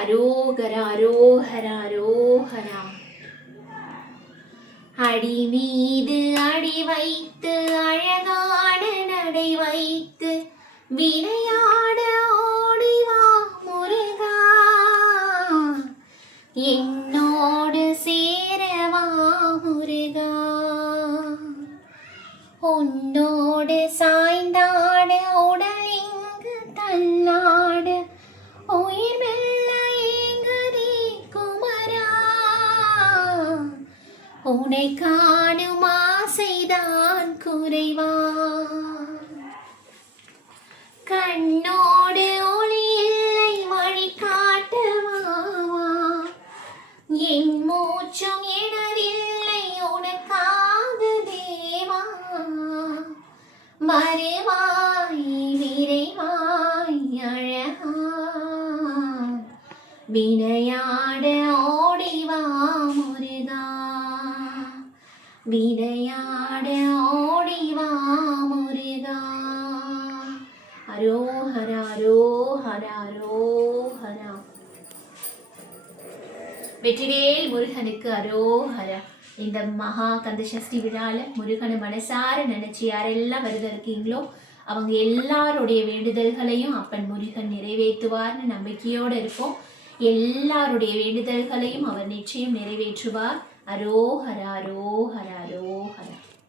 அரோகரா அரோகரா அரோகரா. அடி மீது அடி வைத்து அழகான நடை வைத்து விளையாட ஓடிவா முருகா, என்னோடு சேரவா முருகா, உன்னோடு சாய்ந்தாட உடல் இங்கு தள்ளாட உயிர் மெல்ல ஏங்குதே குமரா, உன்னை காணும் ஆசைதான் குறைவா, கண்ணோடு ஒளி இல்லை வழி காட்டவாவா, என் மூச்சும் இடரில்லை உனக்காக தேவா, வருவாய் விரைவாய் அழகா, விளையாட ஓடிவா முருகா, விளையாட ஓடிவா முருகா. அரோஹரா அரோஹரா அரோஹரா. வெற்றிவேல் முருகனுக்கு அரோஹரா. இந்த மகா கந்த சஷ்டி விழாவில் முருகனை மனசார நினைச்சு யாரெல்லாம் விரதம் இருக்கீங்களோ அவங்க எல்லாருடைய வேண்டுதல்களையும் அப்பன் முருகன் நிறைவேற்றுவார்னு நம்பிக்கையோடு இருப்போம். எல்லாருடைய வேண்டுதல்களையும் அவர் நிச்சயம் நிறைவேற்றுவார். அரோஹரா அரோஹரா அரோஹரா.